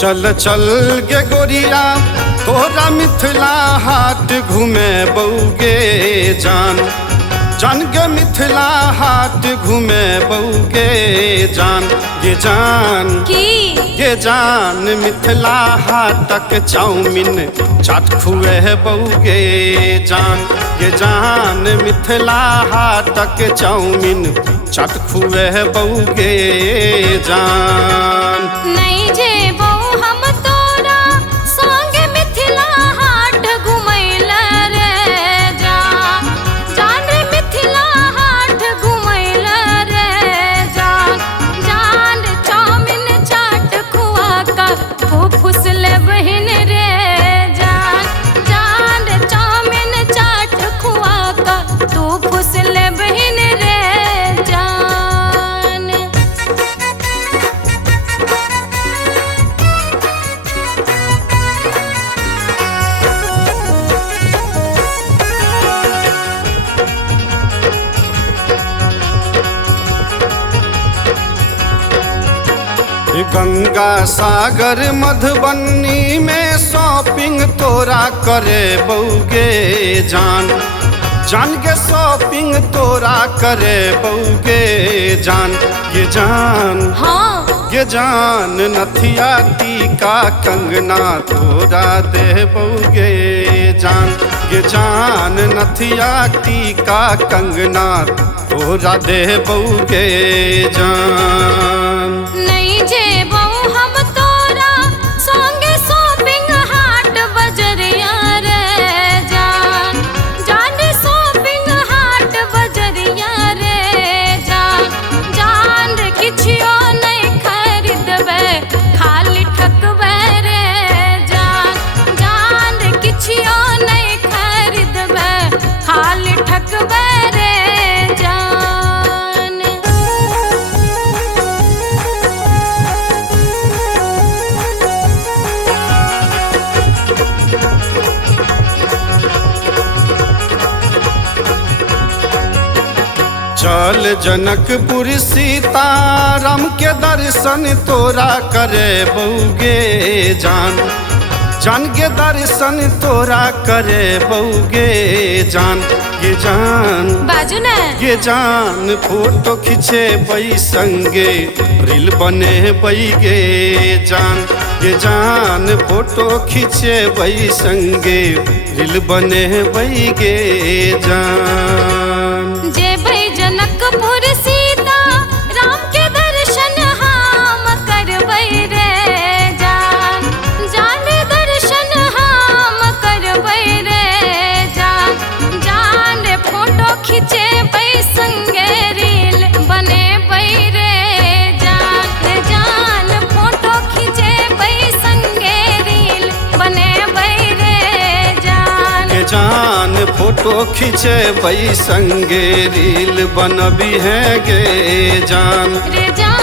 चल चल गे गोरिया तोरा मिथिला हाट घूमे बउगे जान। जान गे मिथिला हाट घूमे बउगे जान। गे जान गे जान मिथिला हाटक चाउमीन चाट खुए बउगे जान। गे जान मिथिला हाटक चाउमीन चाट खुए बउगे जान। नहीं जेबो हम तोरा संगे मिथिला हाट घुमैला रे जान। जान रे मिथिला हाट घुमैला रे जान। जान रे चाउमीन चाट खुआ का फुफुस ले बहिन रे जान। जान रे चाउमीन चाट खुआ का तू फुस ले बहिन रे जान। गंगा सागर मधुबनी में शॉपिंग तोरा करे बउगे जान। जान के शॉपिंग तोरा करे बउगे जान। ये जान ये जान नथिया टीका कंगना तोरा दे बउगे जान। ये जान नथिया टीका कंगना तोरा दे बउगे जान। नहीं जेबो हम तोरा संगे शॉपिंग हाट बजरिया रे जान। जान शॉपिंग हाट बजरिया रे जान। जान रे किछियो नहीं खरीदबे खाली ठकबे रे जान। जान रे किछियो नहीं खरीदबे खाली ठकबे रे जान। चल जनकपुर सीताराम के दर्शन तोरा करे बउगे जान। जान के दर्शन तोरा करे बउगे जान। ये जान बाजू ना ये जान फोटो खींचे बई संगे रील बने बईगे जान। ये जान फोटो खींचे बई संगे रील बने बईगे जान। जे भई जनकपुर सीता राम के दर्शन हम करबै रे जान। जान दर्शन हम करबै रे जान। जान रे फोटो खींचे बई संगे रील बने बई रे जान। रे जान फोटो खींचे बई संगे रील बने बई रे जान। ये जान फोटो खींचे बई संगे रील बनबी है गे जान। रे जान